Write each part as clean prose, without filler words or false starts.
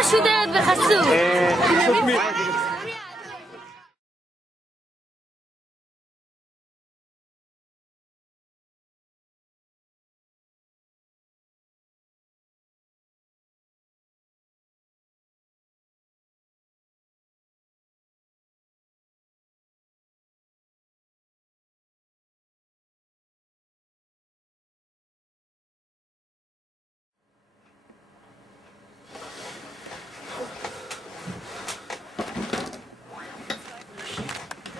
משודרת בחסות.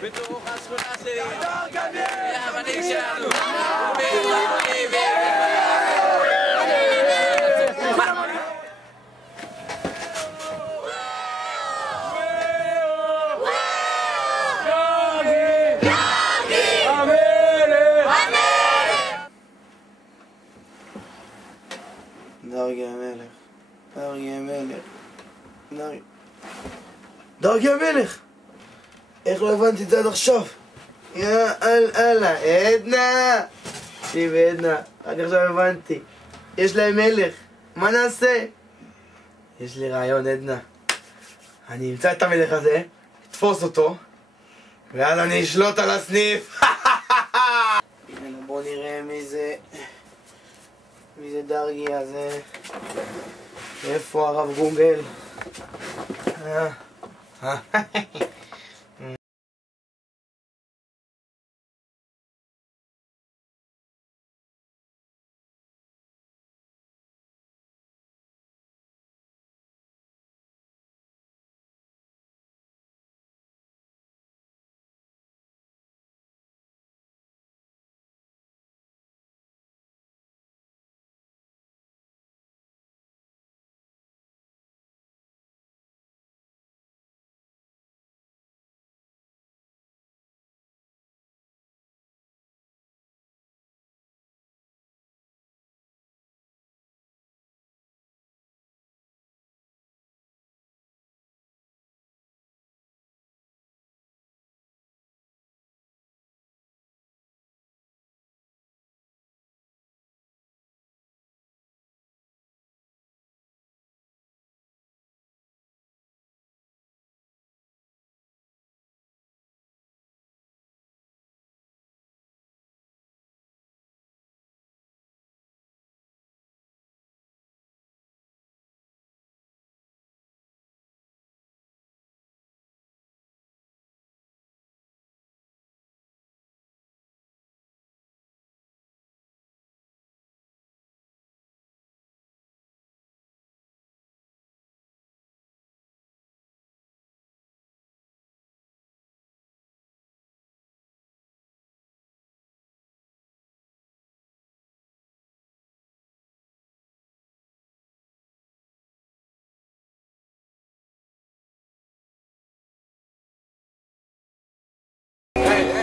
בתוך השכונה שלי, המנהיג שלנו, דרגי המלך, דרגי המלך, דרגי המלך! איך לא הבנתי את זה עד עכשיו? יא אללה, עדנה! תקשיב עדנה, אני עכשיו הבנתי. יש להם מלך, מה נעשה? יש לי רעיון עדנה. אני אמצא את המלך הזה, אתפוס אותו, ואז אני אשלוט על הסניף. יאללה, בוא נראה מי זה דרגי הזה. איפה הרב גוגל?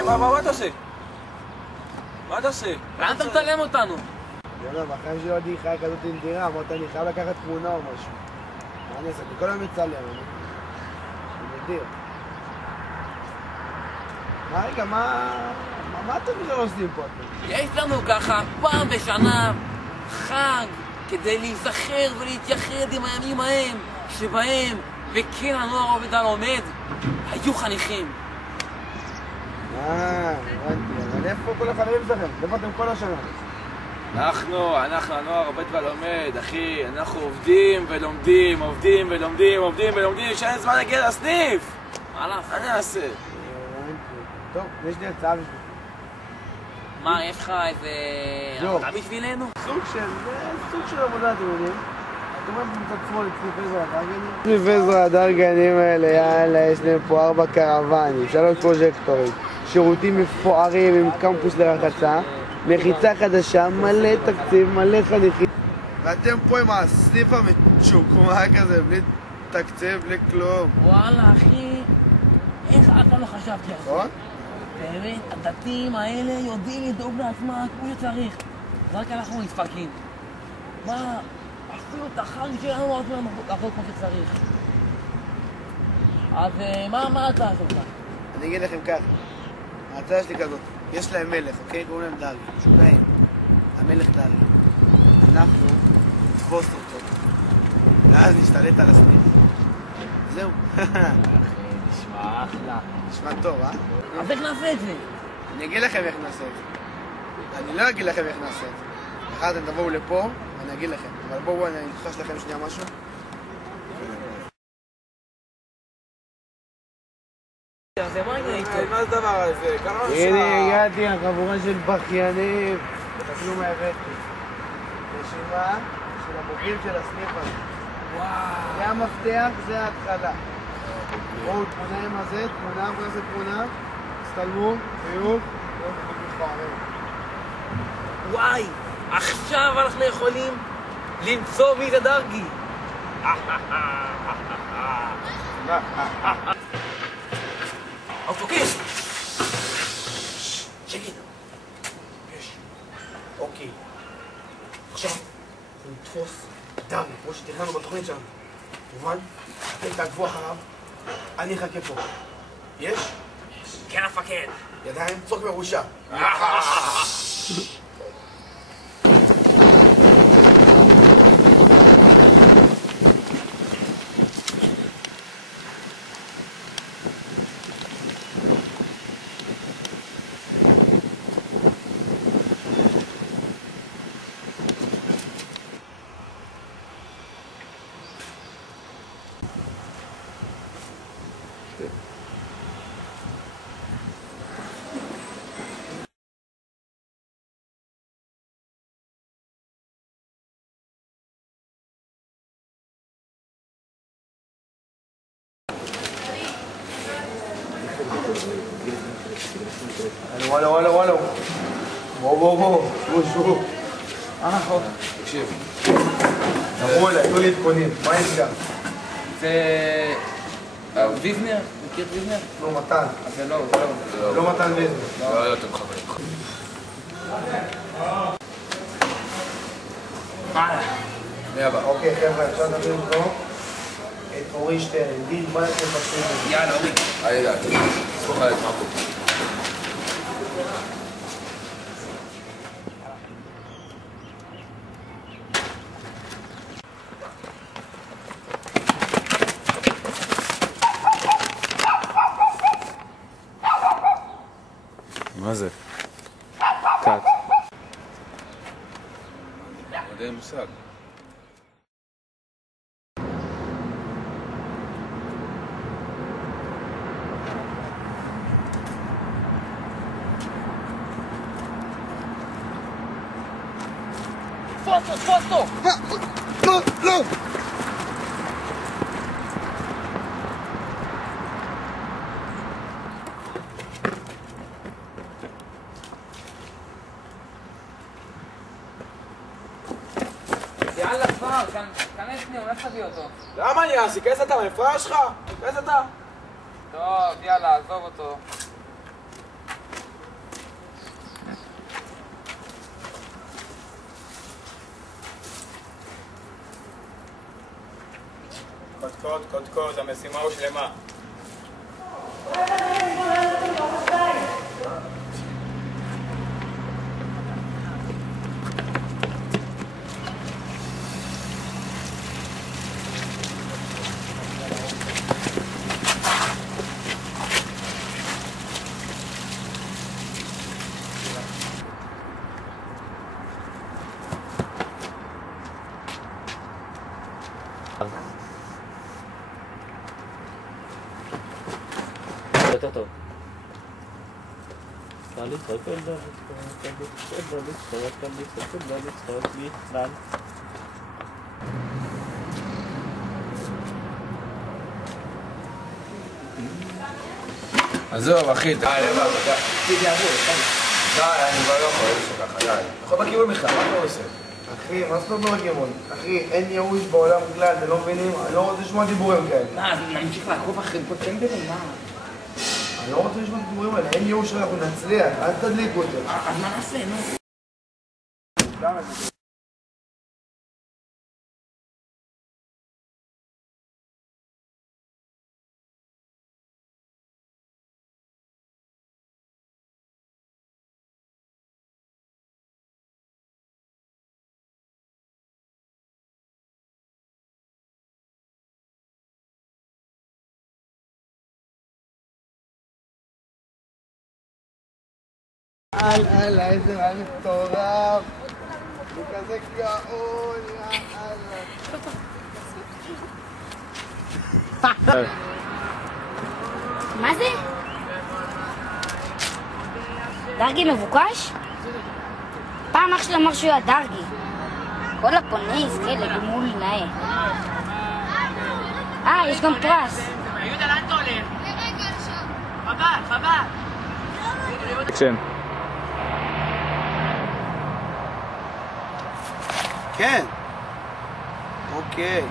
מה אתה עושה? מה אתה עושה? לאן אתה מצלם אותנו? יונה, בחיים שלי עוד היא חיה כזאת נדירה, אמרת אני חייב לקחת תמונה או משהו. מה אני אעשה? אני כל היום מצלם, אני נדיר. מה רגע, מה אתם בכלל עושים פה? יש לנו ככה פעם בשנה חג כדי להיזכר ולהתייחד עם הימים ההם שבהם בכן הנוער עובד הלומד היו חניכים. הבנתי, אבל איפה כל החברים שלכם? איפה אתם כל השנה? אנחנו הנוער עובד ולומד, אחי, אנחנו עובדים ולומדים, שאין זמן להגיע לסניף! מה נעשה? טוב, יש לי הצעה בשביל. מה, יש לך איזה עבודה בשבילנו? סוג של עבודה, אתם יודעים? אתם רואים מצד שמאל את סניף עזרא הדרגנים? סניף עזרא הדרגנים האלה, יאללה, יש להם פה 4 קרוונים, 3 פרוז'קטורים, שירותים מפוארים עם קמפוס לרחצה, מחיצה חדשה, מלא תקציב, מלא חניכים. ואתם פה עם הסניף המצ'וקמה כזה, בלי תקציב, בלי כלום. וואלה, אחי, איך אתה לא חשבתי על זה? נכון? באמת, הדתיים האלה יודעים לדאוג לעצמם כמו שצריך. רק אנחנו נדפקים. מה, אפילו את החג שלנו לא נתנו לעבוד כמו שצריך. אז מה ההצעה שלך? אני אגיד לכם ככה, ההצעה שלי כזאת, יש להם מלך, אוקיי? קוראים להם דרגי, משוגעים. המלך דרגי. אנחנו נתפוס אותו, ואז נשתלט על הסניף. זהו. נשמע אחלה. נשמע טוב, אה? אז איך נעשה את זה? אני אגיד לכם איך נעשה את זה. אני לא אגיד לכם איך נעשה את זה. אחר אתם תבואו לפה, ואני אגיד לכם. אבל בואו, אני אתחש לכם שנייה משהו. זה מה העניין איתו? מה זה הדבר הזה? כמה שעה? הנה הגעתי, החבורה של בכיינים. תסתכלו מה הבאתי. רשימה של הבוגרים של הסניף הזה. זה המפתח, זה ההתחלה. בואו, תמונה עם הזה, תמונה, בואו נעשה תמונה. תסתלמו, חיוך. וואי, עכשיו אנחנו יכולים למצוא מי זה דרגי. המפקד! שקט. אוקיי. עכשיו, אנחנו נתפוס דם, כמו שתכננו בתוכנית שלנו. מובן? אתם תעקבו אחריו, אני אחכה פה. יש? כן, המפקד. ידיים, צוק מרושע. וואלה. בואו. שבו. תקשיב. דברו אליי, תנו לי עדכונים. מה נסגר? זה... ויזנר? מכיר את ויזנר? לא, מתן. זה לא. לא מתן ויזנר. לא, אתם חברים. מי הבא? אוקיי, חבר'ה, עכשיו נביא אותו. את אורי שטרן. גיל, מה אתם מבקשים? יאללה, אורי. רגע, סמוך עליי, מה פה? מה זה? קאט. לא יודע מושג. תפוס אותו! לא! יאללה כבר, כנס לי, אולי תביא אותו. למה אני אעשי? כנס אתה מהפרעה שלך? כנס אתה. טוב, יאללה, עזוב אותו. קודקוד, המשימה הושלמה. יותר טוב. עזוב, אחי, די, לבד, די. די, אני כבר לא יכול לעשות ככה, די. יכול בכיוון בכלל, מה אתה עושה? אחי, מה זאת אומרת בכיוון? אחי, אין ייאוש בעולם כלל, אתם לא מבינים? אני לא רוצה לשמוע דיבורים כאלה. אז נמשיך לעקוב אחרי פה טמברים, מה? אני לא רוצה לשמוע דיבורים האלה, אין ייאוש, אנחנו נצליח, אל תדליקו את זה. אז מה נעשה, נו? למה? אללה, איזה רעיון מטורף. הוא כזה גאון, אללה. מה זה? דרגי מבוקש? פעם אח שלי אמר שהוא היה דרגי. כל הפונה יזכה לגמול נאה. יש גם פרס. יהודה, לאן אתה הולך? חבל. כן. כן. אוקיי.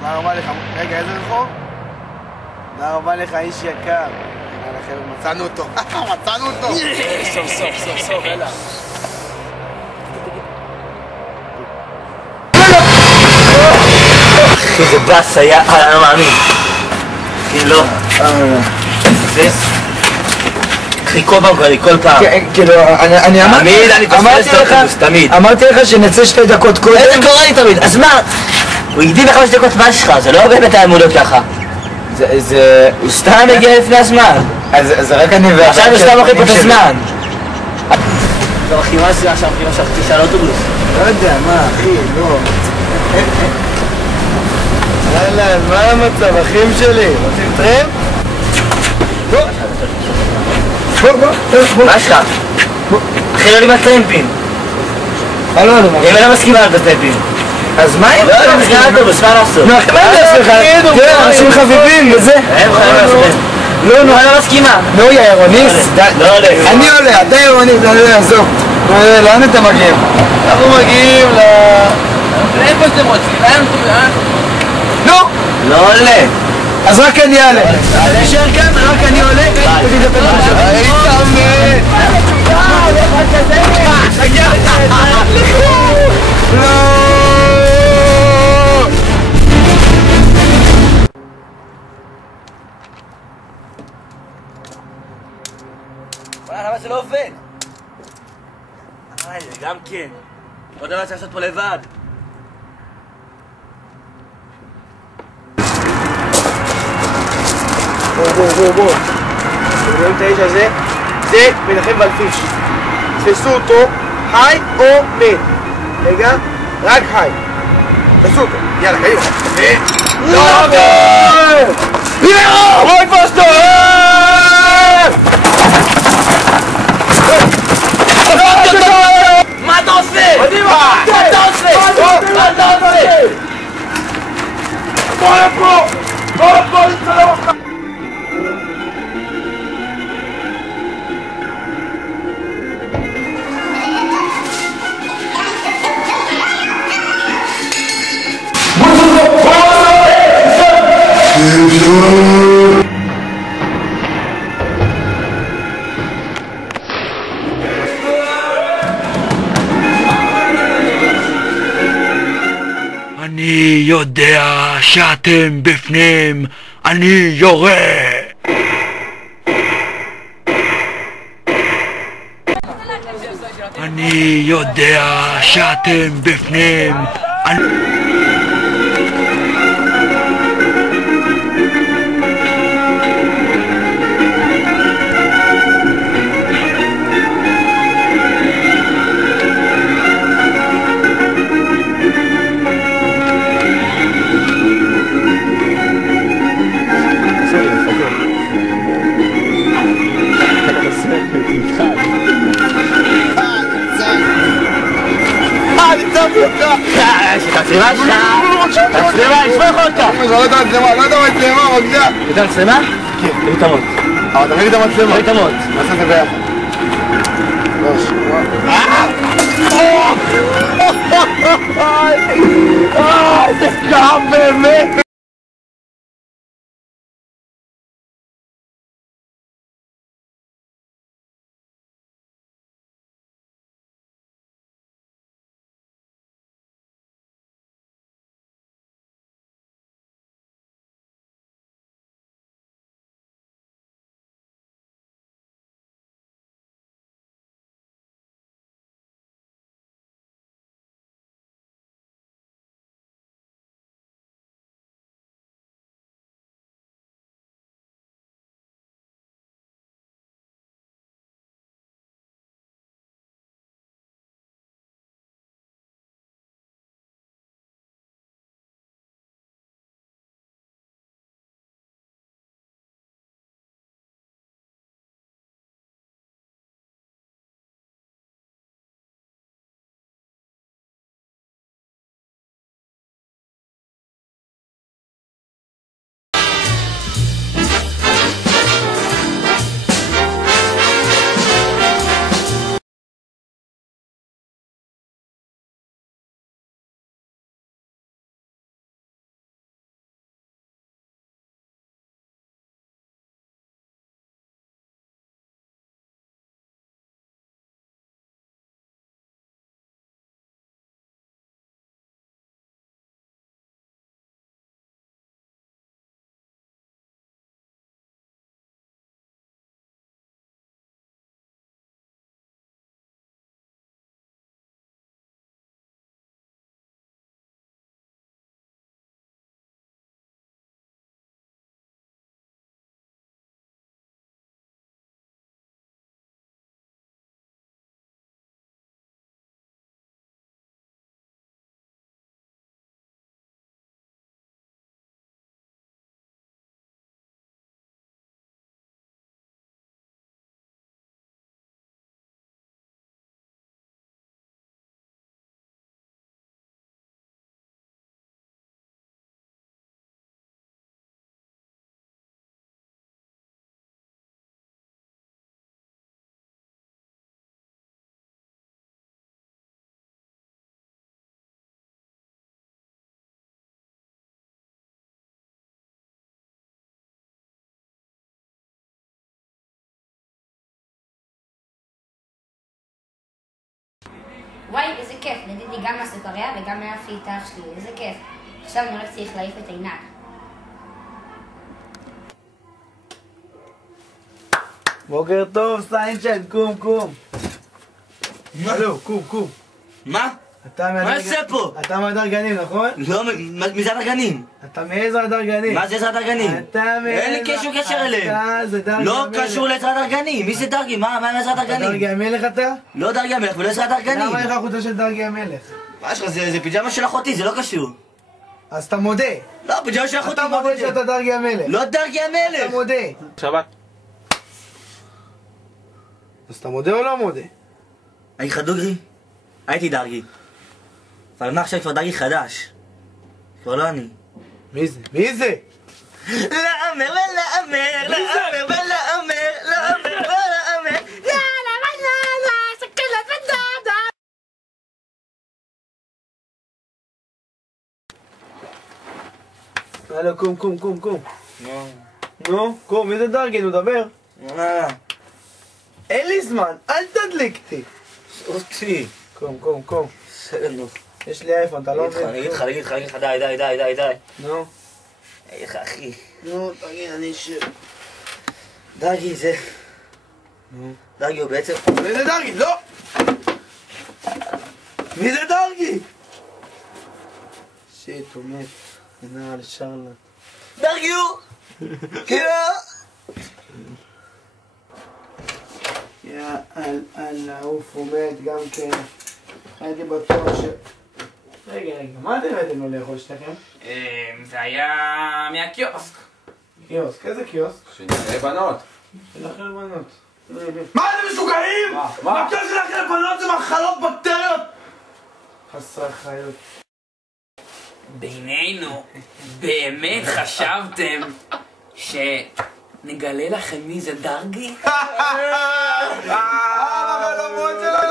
תודה רבה לך. רגע, איזה רחוב? תודה רבה לך, איש יקר. יאללה חבר'ה, מצאנו אותו. מצאנו אותו. סוף, אלה. איזה בס היה, אני לא מאמין. כן, לא. זה... חיכו בגולי כל פעם. כאילו, אני אמרתי לך שנצא 2 דקות קודם. איזה קורה לי תמיד? אז מה? הוא הקדים ב5 דקות מה שלך, זה לא באמת היה אמור להיות ככה. הוא סתם הגיע לפני הזמן. אז רק אני עכשיו הוא סתם מחליף את הזמן. זה החימה שלי עכשיו, חימה שחקתי שעל אוטובוס. לא יודע, מה אחי, לא. אהלן, מה המצב, אחים שלי? רוצים טרמפ? בוא. מה שלך? אחי לא לי בטרמפים. לא, אם אני לא מסכימה על הטרמפים. אז מה אם? לא, אני מסכימה על אוטובוס, מה לעשות? מה אני אעשה לך? תראה, אנשים חביבים וזה. הם חייבים לעשות. לא, אני לא מסכימה. נו, יא אירוניס. לא עולה. אני עולה, אתה אירוניס, עזוב. לאן אתם מגיעים? אנחנו מגיעים ל... לאיפה אתם רוצים? לאן? נו! לא עולה. אז רק אני אעלה. תישאר כאן, רק אני עולה. היית מת! לא! למה זה לא עובד? זה גם כן. עוד דבר צריך לעשות פה לבד. בוא. אתם רואים את האיש הזה? זה מנחם ולפיש. תפסו אותו, חי או מת. רגע, רק חי. תפסו אותו. יאללה, קדימה. לא עובר! יאללה! בואי תפסת! מה אתה עושה? קדימה! מה אתה עושה? מה אתה עושה? בוא לפה! בוא נצלם אותך! אני יודע שאתם בפנים, אני יורה! אני יודע שאתם בפנים, ניצחתי אותך! המצלמה שלך! המצלמה, נשמח אותה! לא יודע מצלמה, בבקשה! אתה מצלמה? כן. תראי את המות. אבל תראי את המצלמה. תראי את המות. נעשה את זה ביחד. איזה קרב באמת! וואי, איזה כיף, נדיתי גם מהסוכריה וגם מאהבתי את אח שלי, איזה כיף. עכשיו אני רק צריך להעיף את עינת. בוקר טוב, סטיינשטיין, קום. הלו, קום. מה? מה עושה פה? אתה מהדר גנים, נכון? לא, מי זה הדרגנים? אתה מאיזה הדר גנים? מה זה עזרת הדרגנים? אין לי קשר אליהם. אתה זה דרגי לא המלך. קשור לעזרת הדרגנים. מי זה דרגי? מה עם עזרת אתה הדרגנים? דרגי המלך אתה? לא דרגי המלך ולא עזרת הדרגנים. למה לך חולצה של דרגי המלך? מה יש לך? זה פיג'מה של אחותי, זה לא קשור. אז אתה מודה. לא, פיג'מה של אחותי. אתה מודה שאתה דרגי המלך. לא דרגי המלך. אתה מודה. שבת. אז אתה מודה או לא מודה? אני לך דוגרי? הייתי דרגי. אבל מה עכשיו כבר דרגי חדש? כבר לא אני. מי זה? לאמר ולאמר, לאמר ולאמר, לאמר ולאמר, יאללה בננה, סקלת בדודה. הלו, קום. נו, קום, איזה דרגי, נו, דבר. אין לי זמן, אל תדליק אותי. אותי. קום. בסדר, נו. יש לי אייפון, אתה לא אני אגיד לך, די. נו. אגיד לך, אחי. נו, תגיד, אני אשב. דרגי זה... דרגי הוא בעצם... מי זה דרגי? לא! מי זה דרגי? שיט, הוא מת. נעל שרלה. דרגי הוא! יאללה, אוף, הוא מת גם כן. הייתי בטוח ש... רגע, מה אתם הבאתם לו לאכול שניכם? זה היה מהקיוסק. קיוסק, איזה קיוסק? שנראה בנות. שלכם בנות. מה אתם משוגעים? מה? הקיוסק שלכם בנות זה מחלות בקטריות! חסר חיות. בינינו, באמת חשבתם שנגלה לכם מי זה דרגי? החלומות שלנו